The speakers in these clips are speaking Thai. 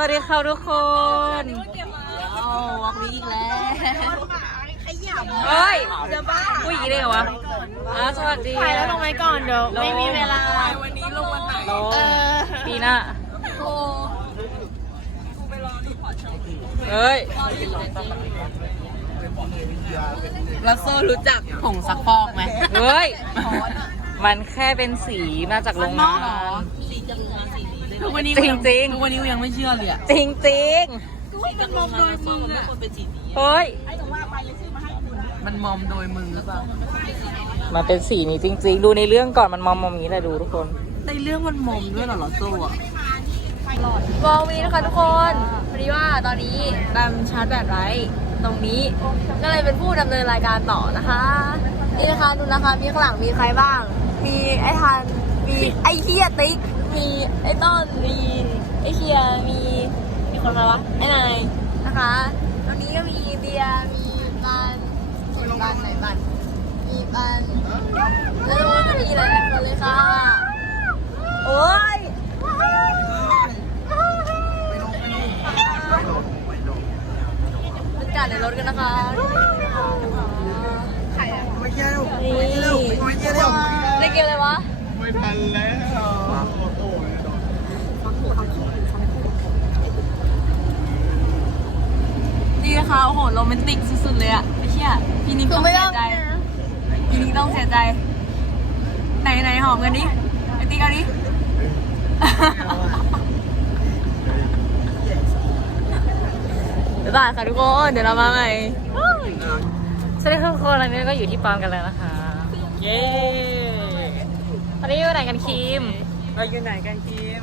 วัสดีค่ะทุกคนเอาวักนี้อีกแล้วเฮ้ยจะบ้าผู้หญิงได้เหรอวะอะสวัสดีถ่ายแล้วลงไว้ก่อนเดี๋ยวลงไม่มีเวลาวันนี้ลงวันไหนลงเออปีหน้าโอ้เฮ้ยลัสโซรู้จักผงซักฟอกไหมเฮ้ย มันแค่เป็นสีมาจากโรงงาน ทุกวันนี้จริงจริงทุกวันนี้กูยังไม่เชื่อเลยอะจริงจริงมันมอมโดยมึงอะเฮ้ยมันมอมโดยมึงหรือเปล่ามันเป็นสีนี้จริง ๆ ดูในเรื่องก่อนมันมอมมอมอย่างนี้แหละดูทุกคน ในเรื่องมันมอมด้วยเหรอลัสโซอะวอลวีนะคะทุกคนพอดีว่าตอนนี้แบมชาร์จแบตไว้ตรงนี้ ก็เลยเป็นผู้ดำเนินรายการต่อนะคะ นี่นะคะดูนะคะมีข้างหลังมีใครบ้าง มีไอ้ทันมีไอ้เฮียติ๊ก มีไอ้ต้นมีไอ้เคียมีมีคนมาวะไอ้นายนะคะตรงนี้ก็มีเบียมีบันบันไหนบันมีบันแล้วก็มีหลายๆคนเลยค่ะ โอ้ยบรรยากาศในรถกันนะคะนี่เล่ยวไม่เกมอะไรวะไม่ทันแล้ว ดี นะคะ โอ้โห โรแมนติกสุดๆเลยอะไอ้เชี่ยพี่นิกต้องเสียใจ พี่นิกต้องเสียใจ ไหนไหนหอมกันดิไอติ๊กเอาดิบ๊ายบายค่ะทุกคน เดี๋ยวเรามาใหม่สวัสดีค่ะทุกคนอันนี้ก็อยู่ที่ปาล์มกันแล้วนะคะ เย้ ตอนนี้อยู่ไหนกันคิม เราอยู่ไหนกันทีม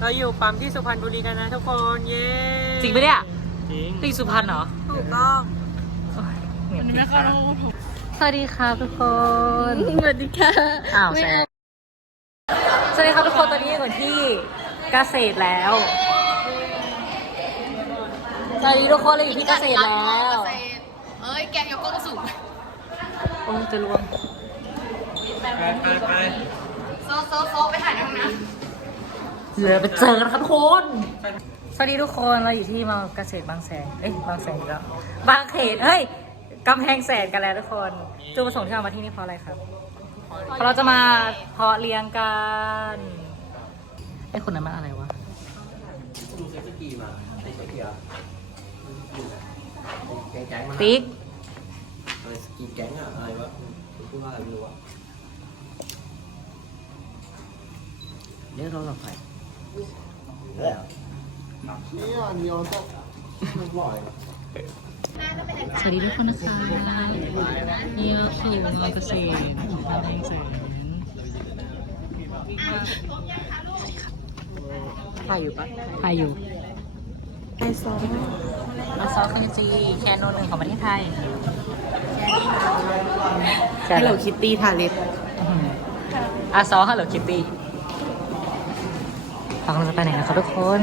เราอยู่ปั๊มที่สุพรรณบุรีกันนะทุกคน เย้ จริงปะเนี่ย จริงติสุพรรณเหรอ ถูกต้อง เหนียวติค่ะสวัสดีครับทุกคน สวัสดีค่ะอ้าวแซมสวัสดีครับทุกคนตอนนี้อยู่ที่เกษตรแล้วสวัสดีทุกคนเราอยู่ที่เกษตรแล้วเอ้ยแกงยกก้นสูงโอ้จะรวมไปไปไปโซโซโซไปถ่ายในห้องน้เหลือไปเจอกันครับทุกคนส วัสดีทุกคนเราอยู่ที่มาเกษตรบางแสนเอ้ยบางแสนอีกแล้วบางเขตเฮ้ยกำแพงแสนกันแล้วทุกคนจุดประสงค์ที่เรามาที่นี่เพราะอะไรครับเพราะเราจะมาเพาะเลี้ยงกันไอ้คนนั้นมันอะไรวะดูเซสกีมาไอ้เกียร์แก๊งแก๊งมันติ๊กสกีแก๊งอะอะไรวะพูดว่าอะไรไม่รู้อะเรียกเรากับใครแล้ว นี่อะนีออนต้องไม่บ่อยสวัสดีทุกคนนะคะนี่ก็คือมาเกษตรของกำแพงแสนถ่ายอยู่ปะถ่ายอยู่ำไอซอมาซอคันจีแคนโนหนึ่งของประเทศไทยฮัลโหลคิตตี้ทาเล็บอาซอฮัลโหลคิตตี้ฟังเราจะไปไหนนะครับทุกคน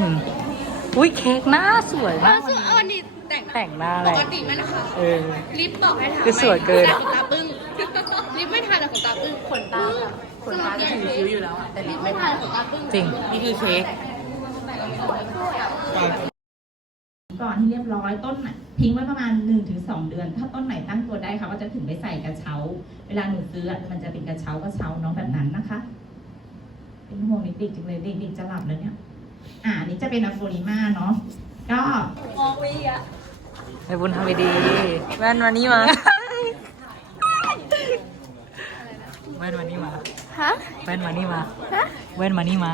อุ้ยเค้กหน้าสวยมากวันนี้วันนี้แต่งแต่งหน้าปอะไรกติไหมนะคะเออ ลิปบอกให้ทาคือสวยเกิน แต่ขนตาปึ้งลิปไม่ทาแต่ขนตาปึ้งขนตาขนตาจะถึงคิ้วอยู่แล้วอะแต่ลิปไม่ทาแต่ขนตาปึ้งจริง นี่คือเค้กก่อนที่เรียบร้อยต้นไหนทิ้งไว้ประมาณ1นถึงสเดือน ถ้าต้นไหนตั้งตัวได้ค่ะก็จะถึงไปใส่กระเช้า เวลาหนูซื้ออะมันจะเป็นกระเช้ากระเช้าน้องแบบนั้นนะคะ เป็นห่วงเด็กๆจังเลยเด็กๆจะหลับแล้วเนี่ย อ่าอันนี้จะเป็นอะโฟลิมาเนาะก็มองวิอะไอ้บุญทำไปดี แว่นวันนี้มา แว่นมานี่มา ฮะแว่นมานี่มา แว่นมานี่มา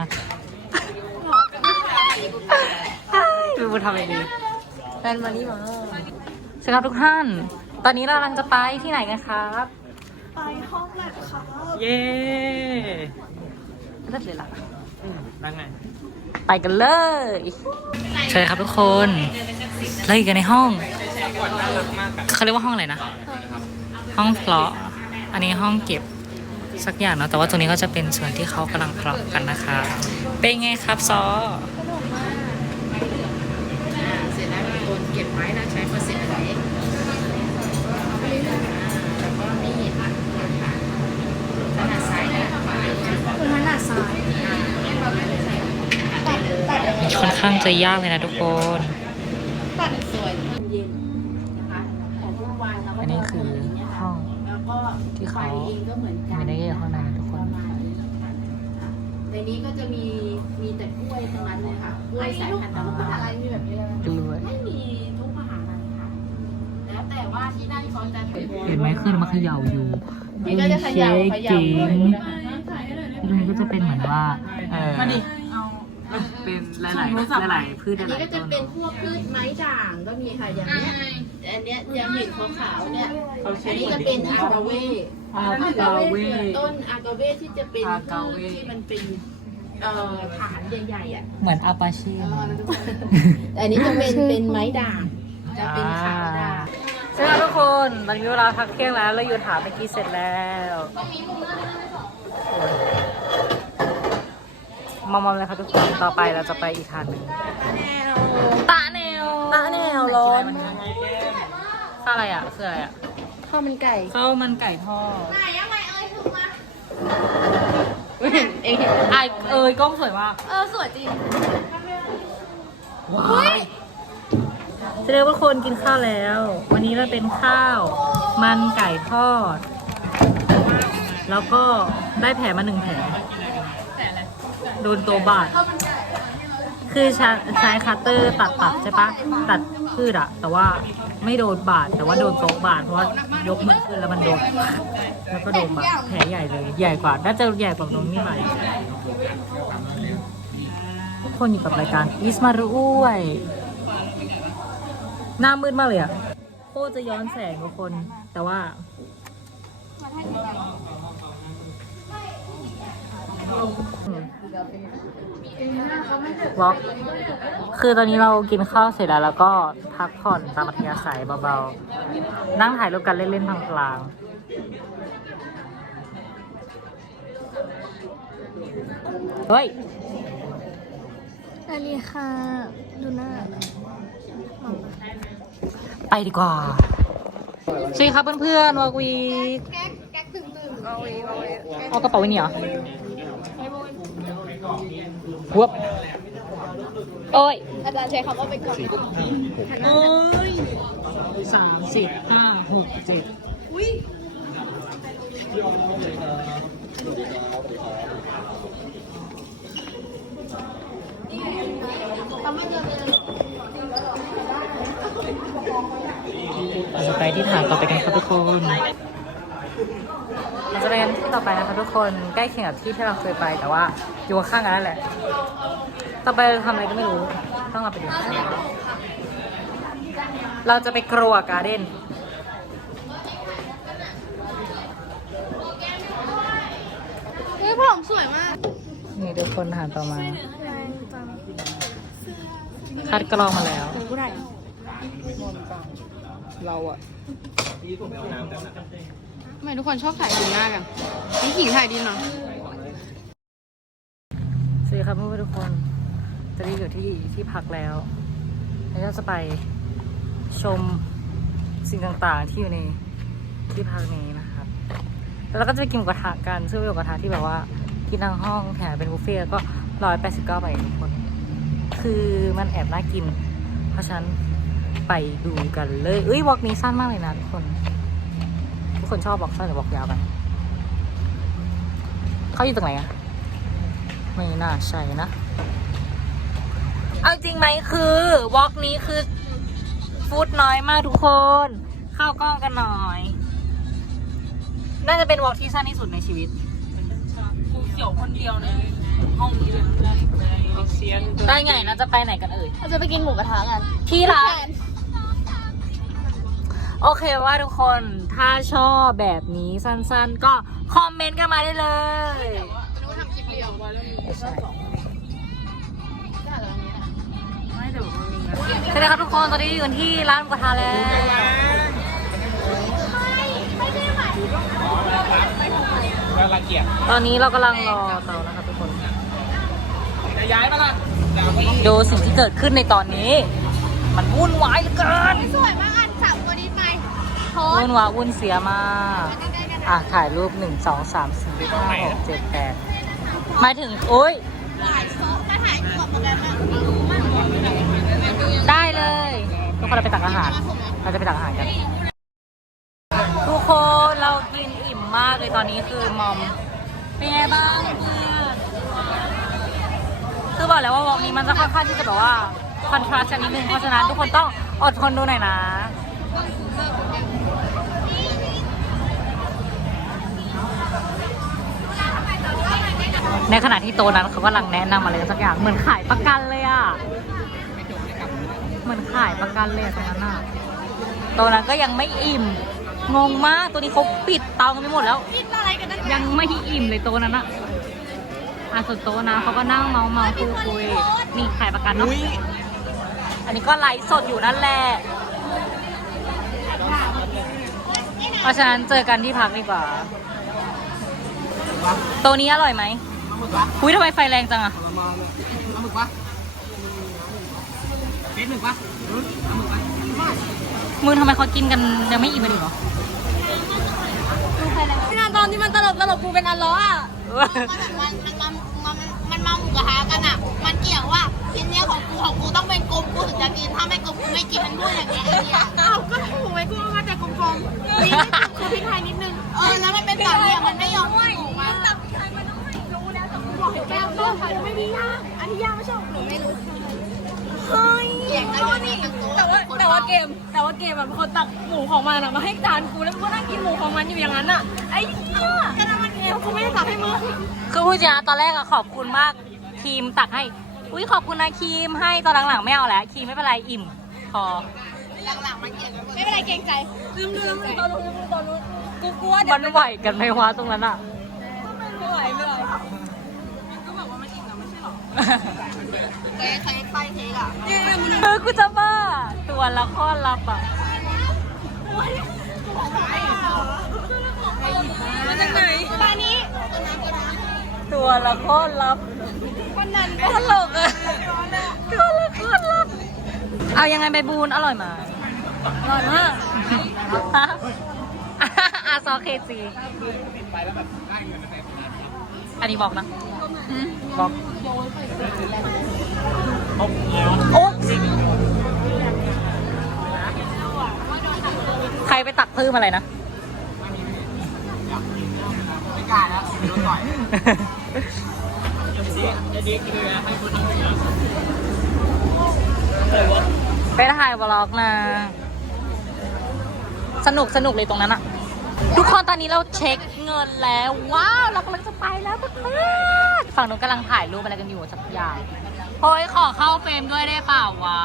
ไอ้บุญทำไปดี แฟนมานี่มาสวัสดีครับทุกท่าน ตอนนี้เรากำลังจะไปที่ไหนกันครับเย้ เลิศเลยล่ะอืมนั่งไงไปกันเลยเชิญครับทุกคนเราอยู่กันในห้องเขาเรียกว่าห้องอะไรนะ ห้องเพลาะอันนี้ห้องเก็บสักอย่างเนาะแต่ว่าตรงนี้ก็จะเป็นส่วนที่เขากำลังเพลาะกันนะคะ เป็นไงครับซอเสร็จแล้วมีคนเก็บไว้นะใช้เปอร์เซ็นต์ไว้แล้วก็มีขนาดซ้ายนะ คุณขนาดซ้ายแตะเลยค่อนข้างจะยากเลยนะทุกคน อันนี้คือห้องที่เขาไม่ได้แยกข้างในนะทุกคนในนี้ก็จะมีมีแต่กล้วยทั้งนั้นเลยค่ะกล้วยสายพันธุ์ต่างๆอะไรมีแบบนี้เลยด้วยไม่มีทุกมหาลัยค่ะ แล้วแต่ว่าที่นั่นเขาจะเห็นไหมขึ้นมาเขย่าอยู่มันก็จะเขย่าเขย่า เก๋งด้วยนะคะตรงนี้ก็จะเป็นเหมือนว่าเออเป็นหลายๆหลายๆพืชหอันนี้ลายก็ๆจะต้นเป็นพวกพืชไม้ด่างก็มีค่ะอย่างเนี้ยอันเนี้ยยังเห็นขาวๆเนี่ยอันนี้จะเป็นอากาเวอากาเว ต้นอากาเวที่จะเป็นอากาเว่ชที่มันเป็นเอ่อฐานใหญ่ๆอะเหมือนอาปาชีแต่อันนี้จะเป็นเป็นไม้ด่างจะเป็นขาวด่างใช่ไหมทุกคนตอนนี้เวลาพักเที่ยงแล้วเราอยู่ถามเมื่อกี้เสร็จแล้ว มอมๆเลยค่ะทุกคนต่อไปเราจะไปอีกทางหนึ่งตาแนวตาแนวร้อนข้าวอะไรอะคืออะไรอะข้าวมันไก่ข้าวมันไก่ทอดเห็นเองเห็นไอเอ้ยกล้องสวยมากเออสวยจริงว้ายแสดงว่าคนกินข้าวแล้ว วันนี้เราเป็นข้าว มันไก่ทอด แล้วก็ได้แผลมาหนึ่งแผล โดนตัวบาด คือใช้ใช้คัตเตอร์ตัดตัดใช่ปะตัดพืชอะแต่ว่าไม่โดนบาด แต่ว่าโดนโต๊ะบาดเพราะว่ายกมือขึ้นแล้วมันโดนแล้วก็โดนบาดแผลใหญ่เลย ใหญ่กว่าน่าจะใหญ่กว่าน้องนี่หน่อยทุกคนอยู่กับรายการอีสมารุ้ยหน้ามืดมากเลยอะโคตรจะย้อนแสงทุกคน แต่ว่า วอล์กคือตอนนี้เรากินข้าวเสร็จแล้ว แล้วก็พักผ่อนตามอัธยาศัยเบาๆ นั่งถ่ายรูปกันเล่นๆทางกลางๆเฮ้ยอันนี้ค่ะดูหน้าไปดีกว่าสวัสดีครับเพื่อนๆวาวีเอากระเป๋าไว้นี่เหรอวบ โอ้ยอาจารย์ใช้คำว่าเป็นก่อนโอ้ยสามสิบห้าหกเจ็ดเราจะไปที่ฐานต่อไปกันครับทุกคนเราจะไปกันที่ต่อไปนะคะทุกคนใกล้เคียงกับที่ที่เราเคยไปแต่ว่าอยู่ข้างกันนั่นแหละ ต่อไปเราทำอะไรก็ไม่รู้ ต้องเราไปดูเราจะไปกรัวการ์เด้นเฮ้ยผมสวยมาก นี่ทุกคนถามต่อมา คัดกรองมาแล้ว เราอะทำไมทุกคนชอบถ่ายดินหน้ากันนี่ขิงถ่ายดินเหรอสวัสดีครับเพื่อนๆทุกคน จะได้อยู่ที่ที่พักแล้วแล้วก็จะไปชมสิ่งต่างๆที่อยู่ในที่พักนี้นะครับ แล้วเราก็จะไปกินกระทะกันซึ่งเป็นกระทะที่แบบว่ากินทางห้องแถมเป็นบุฟเฟ่ต์ก็ร้อยแปดสิบเก้าบาททุกคน คือมันแอบน่ากิน เพราะฉะนั้นไปดูกันเลยเอ้ยวอล์กนี้สั้นมากเลยนะทุกคน ทุกคนชอบวอล์กสั้นหรือวอล์กยาวกันเขาอยู่ตรงไหนอะไม่น่าใช่นะ เอาจริงไหมคือวอล์กนี้คือฟุตน้อยมากทุกคน เข้ากล้องกันหน่อย น่าจะเป็นวอล์กที่สั้นที่สุดในชีวิตเขียวคนเดียวในห้องนี้เลยได้ไงนะจะไปไหนกันเอ่ยเราจะไปกินหมูกระทะกันที่ร้านโอเคว่าทุกคนถ้าชอบแบบนี้สั้นๆ ก็คอมเมนต์กันมาได้เลยรู้ทำคลิปเรียวไว้แล้วมีใช่ไม่ แต่ว่ามันมีนะสวัสดีครับทุกคน ตอนนี้อยู่ที่ร้านหมูกระทะแล้วตอนนี้เรากำลังรอเตานะครับทุกคนย้ายมาละดูสิ่งที่เกิดขึ้นในตอนนี้ มันวุ่นวายเหลือเกินสวยมากอันสามตัวนี้ไปโพสวุ่นวายวุ่นเสียมากอะถ่ายรูปหนึ่งสองสามสี่ห้าหกเจ็ดแปดหมายถึงโอ้ยได้ ได้เลย ทุกคนเราไปตักอาหาร เราจะไปตักอาหารกัน ทุกคนเรากินอิ่มมากเลยตอนนี้คือมอม เป็นไงบ้างเพื่อนคือบอกแล้วว่าวอล์กนี้มันจะค่อนข้างที่จะแบบว่าคอนทราสต์กันนิดนึง เพราะฉะนั้นทุกคนต้องอดทนดูหน่อยนะในขณะที่โตนั้นเขากำลังแนะนำอะไรสักอย่าง เหมือนขายประกันเลยอะ เหมือนขายประกันเลยอะตรงนั้นอะโตะนั้นก็ยังไม่อิ่ม งงมากตัวนี้เขาปิดเตากันไปหมดแล้วยังไม่อิ่มเลยโตะนั้นอะอะส่วนโตะนะเขาก็นั่งเมาเมาคุยคุยนี่ขายประกันเนาะ อันนี้ก็ไลฟ์สดอยู่นั่นแหละ เพราะฉะนั้นเจอกันที่พักดีกว่าโตะนี้อร่อยไหมอุ้ยทำไมไฟแรงจังอะเอาหมึกปะเม็ดหมึกปะเอาหมึกปะมึงทำไมเขากินกันยังไม่อิ่มกันอีกเหรอที่นั่นตอนที่มันตลบตลบกูเป็นอันล้ออะมันมันมันมันมันมาหมูกระทะกันอะ มันเกี่ยวว่าชิ้นเนี้ยของกูของกูต้องเป็นกลมกูถึงจะกินถ้าไม่กลมกูไม่กินมันพูดอย่างเงี้ยไอ้เหี้ยอ้าวก็ถูกไว้กูมาแต่กลมๆนี่คือพริกไทยนิดนึงเออแล้วมันเป็นแบบเนี้ยมันไม่ยอมกินออกมาตับพริกไทยมาด้วยรู้แล้วแต่กูบอกให้แก้วเลือกค่ะไม่ได้ยากอันที่ยากไม่ใช่หนูไม่รู้ เฮ้ยเก่งนะนี่แต่ว่าแต่ว่าเกมแต่ว่าเกมแบบเป็นคนตักหมูของมันอะมาให้จานกูแล้วกูก็นั่งกินหมูของมันอยู่อย่างนั้นอะไอ้เหี้ยแค่นั้นมันเองกูไม่ได้ตักให้มึงคือพูดจริงนะตอนแรกอะขอบคุณมากครีมตักให้ อุ้ยขอบคุณนะครีมให้ตอนหลังๆไม่เอาแล้วครีมไม่เป็นไรอิ่มพอหลังๆมันเก่งไม่เป็นไรเกรงใจลืมลืมตอนนู้นลืมตอนนู้นกูกลัวเดี๋ยมัวนไหวกันไหมวะตรงนั้นอะไม่ไหวไม่ไหว เค้กเค้กไส้เค้กอะเออกูจะบ้า ตัวละครลับอะมาจากไหนตอนนี้ตัวละครลับ คนนั้นตลกอะตัวละครลับ เอายังไงใบบูนอร่อยไหมอร่อยมากฮะอาซอเคจี อันนี้บอกนะบอกโอ๊ะใครไปตักพื้มอะไรนะ ไม่กล้าแล้วโดนต่อยจะดีคือให้คนทำเยอะไปถ่ายบล็อกนะ สนุกสนุกเลยตรงนั้นอะทุกคนตอนนี้เราเช็คเงินแล้ว ว้าวเรากำลังจะไปแล้วเพื่อนๆฝั่งนู้นกำลังถ่ายรูปอะไรกันอยู่สักอย่างโอ้ยขอเข้าเฟรมด้วยได้เปล่าวะ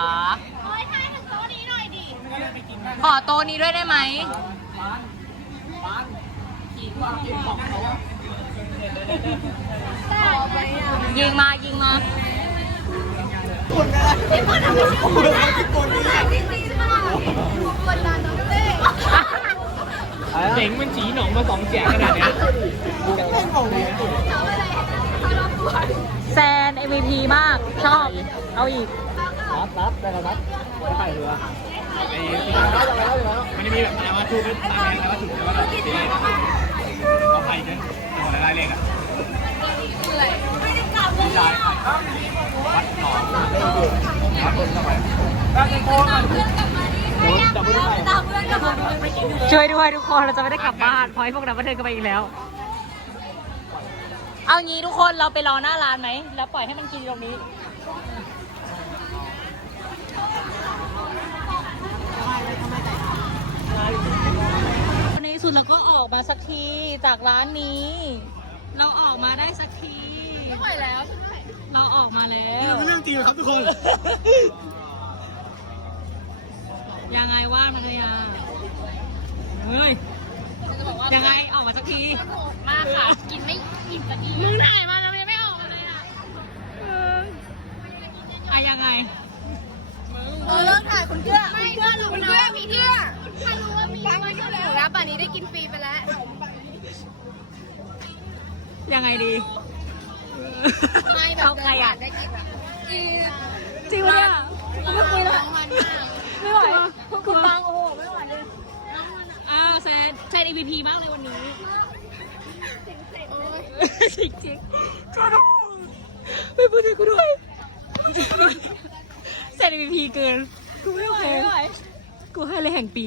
ขอโต๊ะนี้ด้วยได้ไหมยิงมายิงมา เจ๋งมันจีหนองมาสองแจกขนาดเนี้ยแซน MVP มาก ชอบ เอาอีก รับรับได้แล้วรับไม่ไปเรือไอ้มันจะมีแบบอะไรว่าทูบอะไรว่าถูกแล้วก็ตีเอาไข่กันจังหวะอะไรเลขอะผู้ชายไข่วัดหนอนวัดคนเข้าไปตั้งใจโกนโอ้จับไม่ได้ ช่วยด้วยทุกคนเราจะไม่ได้กลับบ้านเพราะให้พวกเราบันเทิงกันไปอีกแล้ว เอางี้ทุกคนเราไปรอหน้าร้านไหมแล้วปล่อยให้มันกินตรงนี้ในที่สุดเราก็ออกมาสักทีจากร้านนี้ เราออกมาได้สักทีไม่ไหวแล้ว เราออกมาแล้วไม่นั่งกินครับทุกคน ยังไงว่ามันเลยอะเฮ้ยยังไงออกมาสักที มาค่ะ กินไม่อิ่มสักทีมึงถ่ายมาแล้วยังไม่ออกมาเลยอะอะยังไง เออเลิกถ่ายคุณเชื่อไม่เชื่อรู้นะว่ามีเชื่อถ้ารู้ว่ามีก็เชื่อแล้วแล้วป่านนี้ได้กินฟรีไปแล้วยังไงดีไม่แบเขาบใครอะได้กินแบบจริงปะเนี่ยไม่คุยแล้วมันมากไม่ไหวคุณตังโอ้โหไม่ไหวเลยอ้าวแซนแซน EVP มากเลยวันนี้จริงจริงๆขอโทษไม่พูดให้กูด้วยเซน MVP เกิน กูไม่โอเคกูให้เลยแห่งปี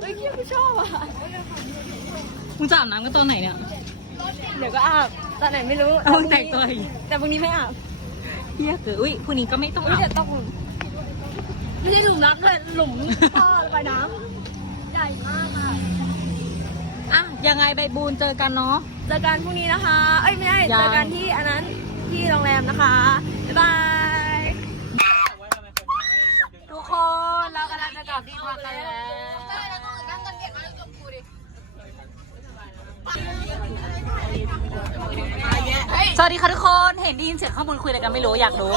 เฮ้ยพี่กูชอบอะมึงจะอาบน้ำกันตอนไหนเนี่ย เดี๋ยวก็อาบ ตอนไหนไม่รู้เอาแต่งตัวอีกแต่พรุ่งนี้ไม่อาบเฮียเกิดอุ้ยพรุ่งนี้ก็ไม่ต้องอุ้ยอาบเดี๋ยวต้องไม่ใช่หลุมรักเลยหลุมท่อระบายน้ำให ญ่มากอะอะยังไงใบบูนเจอกันเนาะ เจอกันพรุ่งนี้นะคะ เอ้ยไม่ใช่ยัง เจอกันที่อันนั้นที่โรงแรมนะคะ บ๊ายบาย ทุกคนเรากำลังจะกลับที่พักกันแล้วสวัสดีค่ะทุกคนเห็นได้ยินเสียงข้างบนคุยอะไรกันไม่รู้อยากรู้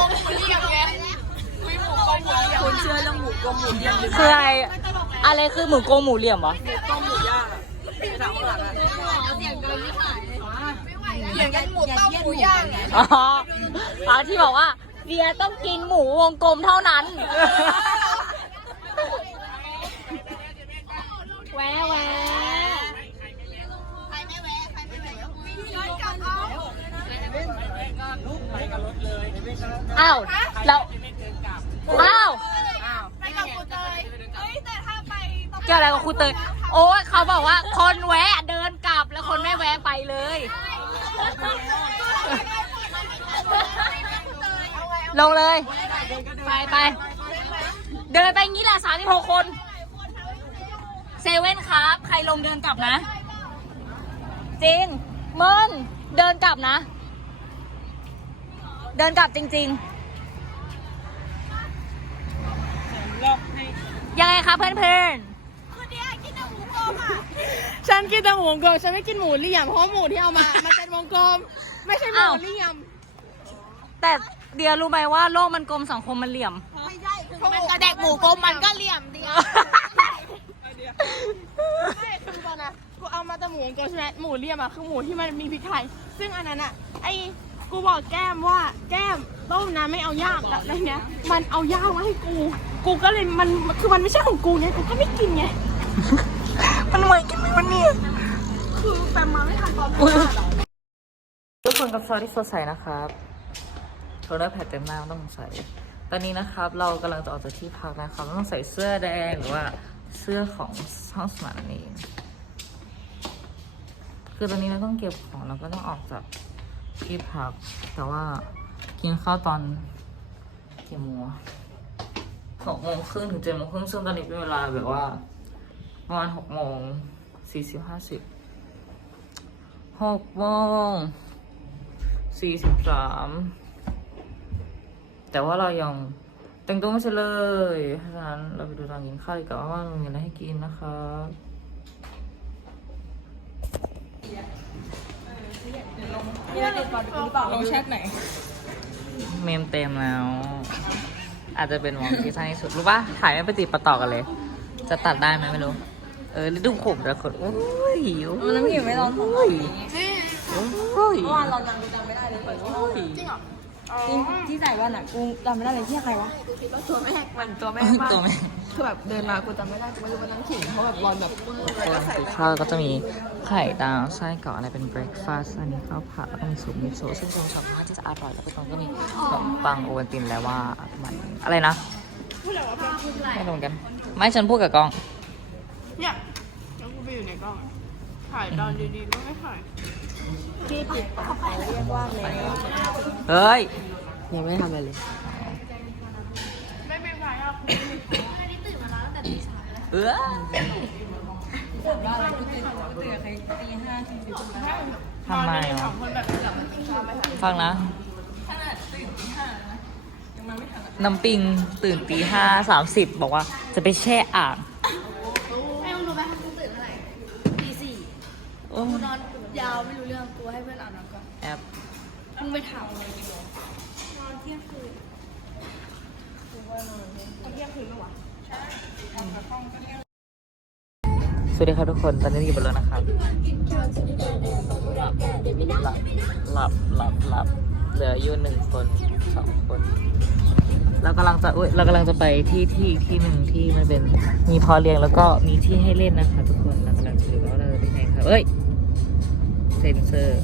คุณเชื่อเรื่องหมูกรมหมูเดียวคืออะไร อะไรคือหมูโกงหมูเหลี่ยมวะอย่างกันหมูต้มหมูย่างอ๋ออ๋อที่บอกว่าเบียร์ต้องกินหมูวงกลมเท่านั้นแวะแวะ ใครไม่แวะใครไม่แวะ อ้าว แล้วอ้าว ไปกับกูเตยเฮ้ยแต่ถ้าไปต้อง เกี่ยวอะไรูเตย โอ้ยเขาบอกว่าคนแวะเดินกลับแล้วคนไม่แวะไปเลย ลงเลย ไปไป เดินไปงี้แหละสามสิบหกคน เซเว่นครับ ใครลงเดินกลับนะ จริงเมินเดินกลับนะ เดินกลับจริง ๆยังไงคะเพื่อนฉัน กินแต่หมูวงกลมฉันไม่กินหมูเหลี่ยมเพราะหมูที่เอามา มันเป็นวงกลม ไม่ใช่หมูเหลี่ยมๆแต่เดียรู้ไหมว่าโลกมันกลมสังคมมันเหลี่ยม มันกระเด็กหมูกลมมันก็เหลี่ยมเดียวไม่คือตอนนะกูเอามาแต่หมูวงกลมใช่ไหมหมูเหลี่ยมอะคือหมูที่มันมีพริกไทย ซึ่งอันนั้นอะไอ้กูบอกแก้มว่าแก้มต้มนะไม่เอาย่างแต่อะไรเนี้ย มันเอาย่างมาให้กู กูก็เลยมันคือมันไม่ใช่ของกูไงกูก็ไม่กินไง มันเหมือนกิน ไหมวันนี้คือแปมมาไม่ทันตอนทุกคนกับซอที่สดใสนะครับโทนเนอร์แพดเต็มหน้าต้องใส่ ตอนนี้นะครับ เรากำลังจะออกจากที่พักนะครับต้องใส่เสื้อแดงหรือว่าเสื้อของห้องสมานนี่คือตอนนี้เราต้องเก็บของเราก็ต้องออกจากที่พัก แต่ว่ากินข้าวตอนกี่โมงวะหกโมงครึ่งถึงเจ็ดโมงครึ่งซึ่งตอนนี้เป็นเวลาแบบว่าประมาณหกโมง สี่สิบห้าสิบหกโมงสี่สิบสามแต่ว่าเรายังแต่งตัวไม่เสร็จเลยเพราะฉะนั้นเราไปดูตอนกินข้าวดีกว่าว่ามันมีอะไรให้กินนะคะลงแชทไหน เมมเต็มแล้ว อาจจะเป็นวงที่สั้นที่สุดรู้ป่ะถ่ายไม่ไปติดประต่อกันเลย จะตัดได้ไหมไม่รู้เออแล้วดูผมแต่คนโอ้ยหิวมันน้ำหิวไม่ร้อนโอ้ยโอ้ยเมื่อวานเรานางกูจำไม่ได้เลยจริงเหรอที่ใส่แว่นอะกูจำไม่ได้เลยที่ใครวะตัวแม่มันตัวแม่มากตัวแม่คือแบบเดินมากูจำไม่ได้กูไม่รู้ว่านั่งขิงเพราะแบบรอนแบบข้าวก็จะมีไข่ดาวไส้กรอกอะไรเป็นเบรคฟาสต์อันนี้ข้าวผัดแล้วก็มีซุปมิโซะซึ่งตรงสามารถที่จะอร่อยแล้วก็ตรงก็มีขนมปังโอวัลตินแล้วว่ามันอะไรนะไม่รู้เหมือนกัน ไม่ฉันพูดกับกล้องเนี่ยแล้วกู ไปอยู่ในกล้องอะถ่ายตอนดีๆก็ไม่ถ่ายเฮ้ย ยังไม่ทำอะไรเลยเออทำไมอะฟังนะน้ำปิงตื่นตีห้าสามสิบบอกว่าจะไปแช่อ่าง ให้มึงรู้ไหมกูตื่นเท่าไหร่ตีสี่ โอ้ กูนอนยาวไม่รู้เรื่องกูให้เพื่อนอาบน้ำก่อนแอปมึงไปถามเลยนอนเที่ยงคืนสวัสดีครับทุกคนตอนนี้อยู่บนรถนะครับ หลับหลับหลับหลับเหลืออยู่หนึ่งคนสองคนเรากำลังจะอุ้ยเรากำลังจะไปที่ที่ที่หนึ่งที่มันเป็นมีพอเลี้ยงแล้วก็มีที่ให้เล่นนะคะทุกคนเรากำลังจะดูว่าเราจะไปไหนครับเอ้ย เซนเซอร์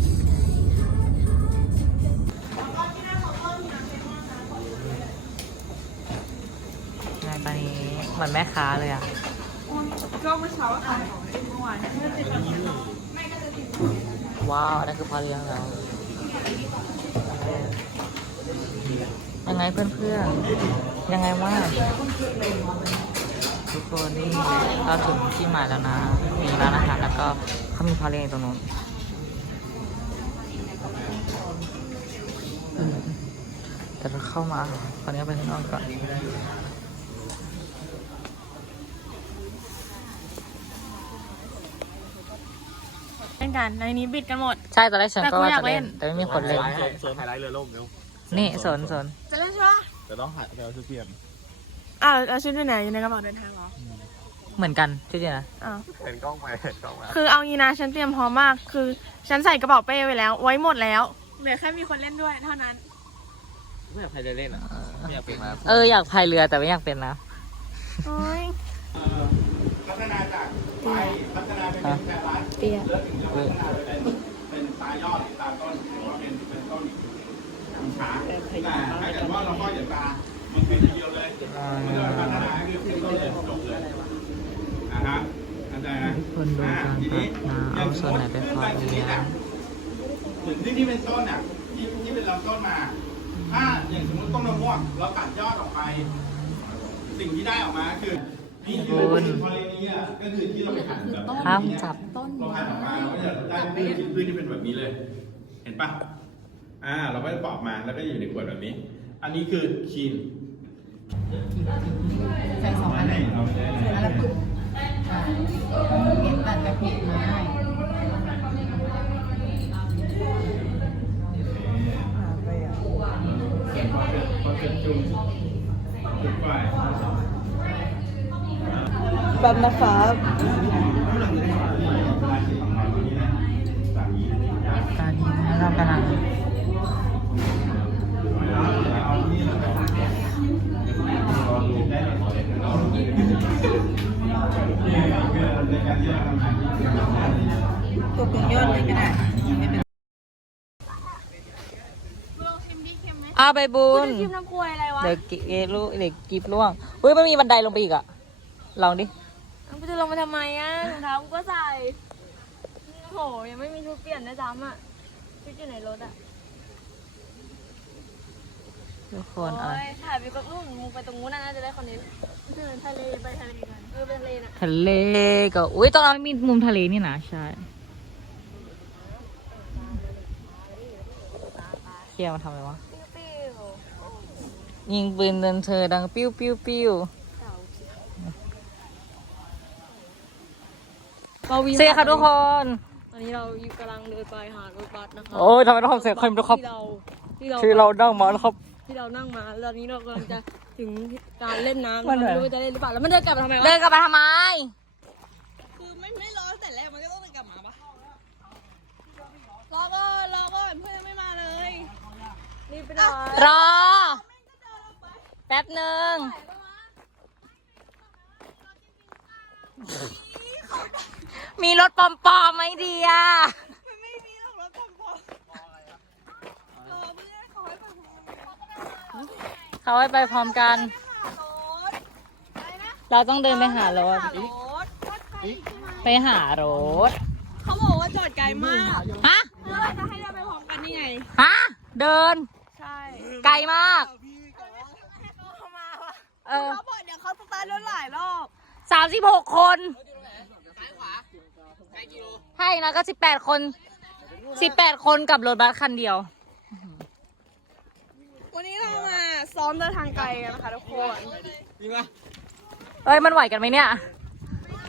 นายปานี้เหมือนแม่ค้าเลยอะ ก็เมื่อเช้าอ่ายของเมื่อวานว้าว นั่นคือพอเลี้ยงแล้ว ยังไงเพื่อนเพื่อนยังไงว่าทุกคนนี่เราถึงที่หมายแล้วนะ มีร้านอาหารแล้วก็เขามีพอเลงตรงนู้น แต่เราเข้ามา ตอนนี้ไปข้างนอกก่อนเล่นกัน ในนี้บิดกันหมด ใช่ ตอนแรกฉันแต่ก็กูว่าอยาจะกเล่เล่นนแต่ไม่มีคนเล่น โซนไฮไลท์เรือล่มเร็วนี่สนสนจะเล่นใช่ปะแต่ต้องหาไปเอาชุดเทียมอ้าวแล้วชุดอยู่ไหนอยู่ในกระเป๋าเดินทางเหรอ เหมือนกันชื่อเดียวนะอ้าวเห็นกล้องไหมเห็นกล้องไหมคือเอางี้นะฉันเตรียมพร้อมมาก คือฉันใส่กระเป๋าเป้ไว้แล้ว ไว้หมดแล้ว เหลือแค่มีคนเล่นด้วยเท่านั้น ไม่อยากใครจะเล่นอะไม่อยากเป็นมาเอออยากพายเรือแต่ไม่อยากเป็นนะโอ้ยพัฒนาจากไฟพัฒนาเป็นแค่ร้านเปียแล้วถึงจะพัฒนาไปเป็นเป็นตายอดตาต้นหรือว่าเป็นเป็นต้นช้าแต่ถ้าเกิดว่าเราก็อย่าตามันเป็นเดียวเลยมันจะพัฒนาคือขึ้นต้นเลยจบเลยนะครับเข้าใจนะทุกคนดูการตัดนาเอาส่วนไหนไปพอเลี้ยงเหมือนที่ที่เป็นต้นอะที่ที่เป็นลำต้นมา ถ้าอย่างสมมติต้นมะม่วงเราตัดยอดออกไป สิ่งที่ได้ออกมาคือนี่คือเป็นพอเลนีอะก็คือที่เราไปหั่นแบบห้ามจับเราหั่นออกมาเราก็จะได้พืชพืชที่เป็นแบบนี้เลย เห็นปะอ่า เราก็จะปอกมาแล้วก็อยู่ในขวดแบบนี้ อันนี้คือคีนใส่สองอันเลยเราไม่ได้อันละปึกอ่าเก็บตัดแบบเผ็ดม จจุ่มจุ่มไปแบบนะครับตอนนี้เรากำลังตัวถึงยอดเลยก็ได้ อ้าวใบบุญชิมน้ำกล้วยอะไรวะเด็กกิลูเด็กกิบล่วงอุ้ยมันมีบันไดลงไปอีกอะลองดิกูจะลงมาทำไมอะรองเท้ากูก็ใส่โหยังไม่มีชุดเปลี่ยนนะจ๊ะอะชุดอยู่ในรถอะทุกคนโอ้อะยถ่ายไปก็รูปมึงไปตรงนู้นน่ะน่าจะได้คนนี้เดินทะเลไปทะเลกันเออไปทะเลน่ะทะเลก็อุ้ยตอนนั้นมีมุมทะเลนี่นะใช่เคียร์มาทำอะไรวะปิ้ว ยิงปืนเดินเธอดังปิ้วปิ้วปิ้วๆเราวินเสียค่ะทุกคน ตอนนี้เราอยู่กำลังเดินไปหารถบัสนะคะโอ้ยทำไมต้องทำเสียงคนด้วยครับ ที่เราที่เราที่เรานั่งมาแล้วครับ ที่เรานั่งมาแล้วตอนนี้เรากำลังจะถึงการเล่นน้ำมันเหนื่อยไม่รู้ว่าจะเล่นหรือเปล่าแล้วมันเดินกลับมาทำไมเดิวะนกลับมาทำไม คือไม่ไม่รอตั้งแต่แรกมันก็ต้องเดินกลับมาปะรอก่อนรอก่อนเพื่อนยังไม่มาเลยรีบไปหน่อยรอแป๊บหนึ่งมีรถปอมๆไหมเดียมันไม่มีหรอกรถปอมๆรอเพื่อนขอให้ไปพร้อมเขาให้ไปพร้อมกันหารถอะไรนะเราต้องเดินไปหารถหารถรถไฟใช่ไหมไปหารถ เขาบอกว่าจอดไกลมากฮะแล้วจะให้เราไปพร้อมกันนี่ไงฮะเดิน ใช่ ไกลมากเขามาวะ เออเขาบอกเดี๋ยวเขาสตาร์ทรถหลายรอบสามสิบหกคนใช่นะก็สิบแปดคนสิบแปดคนกับรถบัสคันเดียว วันนี้เรามาซ้อมเดินทางไกลกันนะคะทุกคนเอ้ยมันไหวกันไหมเนี่ย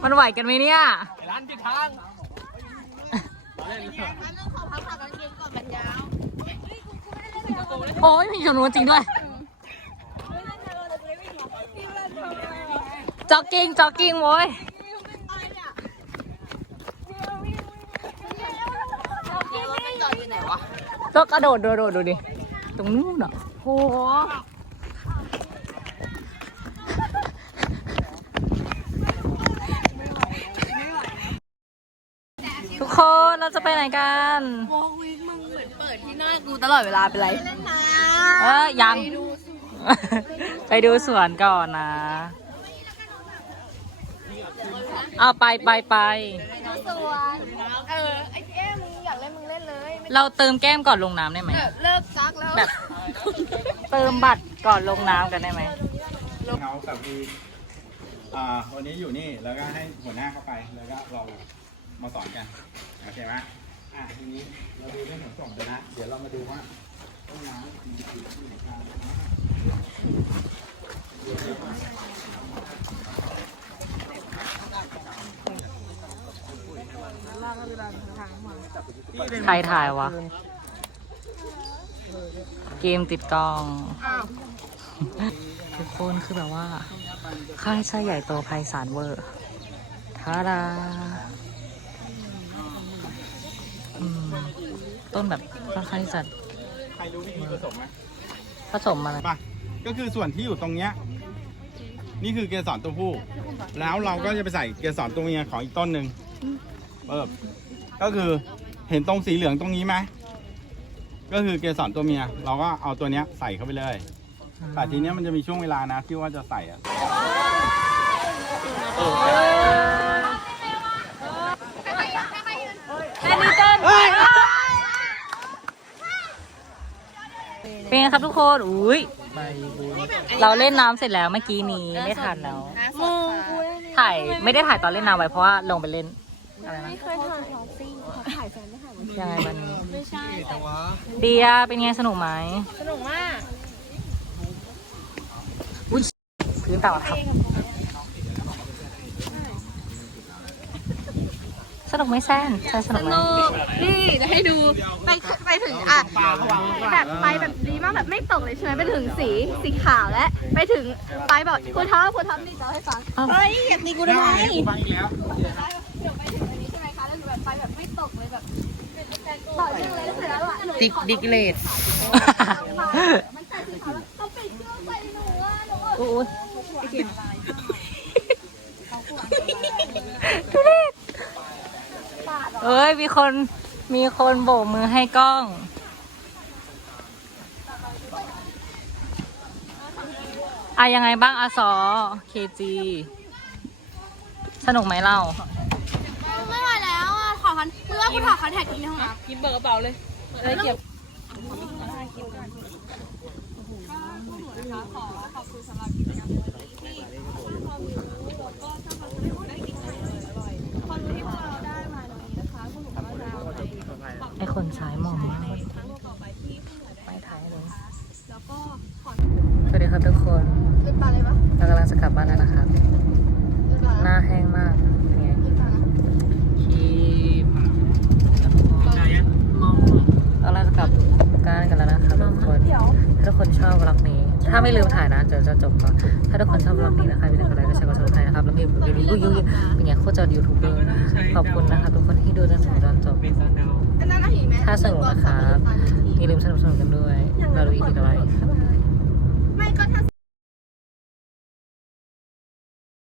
มันไหวกันไหมเนี่ยร้านปิดทางโอ้ยมีคนรู้จริงด้วย จ็อกกิ้งจ็อกกิ้งโว้ยก็กระโดดโดดโดดดูดิ ตรงนู้นอะโหทุกคนเราจะไปไหนกันที่หน้ากูตลอดเวลาเป็นไร เออยัง ไปดูสวนก่อนนะเอาไปไปไปสวนเออไอ้แก้มมึงอยากเล่นมึงเล่นเลยเราเติมแก้มก่อนลงน้ำได้ไหมเลิกซักแล้วแบบ เติมบัตรก่อนลงน้ำกันได้ไหม เขากับคืออ่าวันนี้อยู่นี่แล้วก็ให้หัวหน้าเข้าไปแล้วก็เรามาสอนกันโอเคไหมอะทีนี้เราดูเรื่องขนส่งไปนะเดี๋ยวเรามาดูว่าต้นน้ำมีกี่ที่ไหนบ้าง ใครถ่ายวะ เกมติดกล้อง ทุกคนคือแบบว่า ค่ายใช่ใหญ่โตไพศาลเวอร์ทาดาอืมต้นแบบค่อนข้างที่จะใครรู้วิธีผสมไหมผสมอะไรป่ะ ก็คือส่วนที่อยู่ตรงเนี้ยนี่คือเกสรตัวผู้ แล้วเราก็จะไปใส่เกสรตัวเมียของอีกต้นหนึ่งเปิบก็คือเห็นตรงสีเหลืองตรงนี้ไหมก็คือเกสรตัวเมีย เราก็เอาตัวเนี้ยใส่เข้าไปเลยแต่ทีเนี้ยมันจะมีช่วงเวลานะที่ว่าจะใส่อะเป็นไงครับทุกคน อุ้ย เราเล่นน้ำเสร็จแล้วเมื่อกี้นี้ไม่ทันแล้วมึงกูถ่ายไม่ได้ถ่ายตอนเล่นน้ำไว้เพราะว่าลงไปเล่นอะไรนะไม่เคยถ่ายท็อปปิ้งเขาถ่ายแฟนไม่ถ่ายยังไงมันนี้ไม่ใช่เดียเป็นไงสนุกไหมสนุกมากอุ้ยพื้นเต่าครับ สนุกไหมแซนใช่สนุกไหมนี่จะให้ดูไปไปถึงอะแบบไฟแบบดีมากแบบไม่ตกเลยใช่ไหมไปถึงสีสีขาวและ ไปถึงไฟแบบคุณท็อปคุณท็อปนี่จะให้ฟังเฮ้ยอย่าตีกูทำไมฟังอีกแล้วเดี๋ยวไปถึงอันนี้ใช่ไหมคะแล้วหนูแบบไฟแบบไม่ตกเลยแบบต่อเนื่องเลยแล้วเสร็จแล้วอะหนูดิกดิกเลด มันใส่สีขาวแล้วต้องปิดเครื่องใส่หนูอะหนู โอ้ย เอ้ย มีคน มีคนโบกมือให้กล้อง อะยังไงบ้างอาซอเคจี สนุกไหมเราไม่ไหวแล้วอะขอคันเพื่อกูถอดคอนแทคที่ห้องน้ำกินเบอร์กระเป๋าเลยเลยเก็บไอ คนซ้ายมองมากไม่ถ่ายเลยสวัสดีครับทุกคนเป็นปลาอะไรปะเรากำลังจะกลับบ้านแล้วนะครับ หน้าแห้งมากเป็นไงเป็นปลาคีบเราเราจะกลับกันกันแล้วนะครับทุกคน ถ้าทุกคนชอบวล็อกนี้ ถ้าไม่ลืมถ่ายนะเดี๋ยวจะจบก่อนถ้าทุกคนชอบวล็อกนี้นะคะอย่าลืมกดไลค์กดแชร์กับสไครต์นะครับ แล้วมีวิววิววิวเป็นไงโคตรจะยูทูบเบอร์ขอบคุณนะคะทุกคนที่ดูจนถึงตอนจบ ถ้าสนุกนะครับอย่าลืมสนับสนุนกันด้วย เราดูอีกทีต่อไป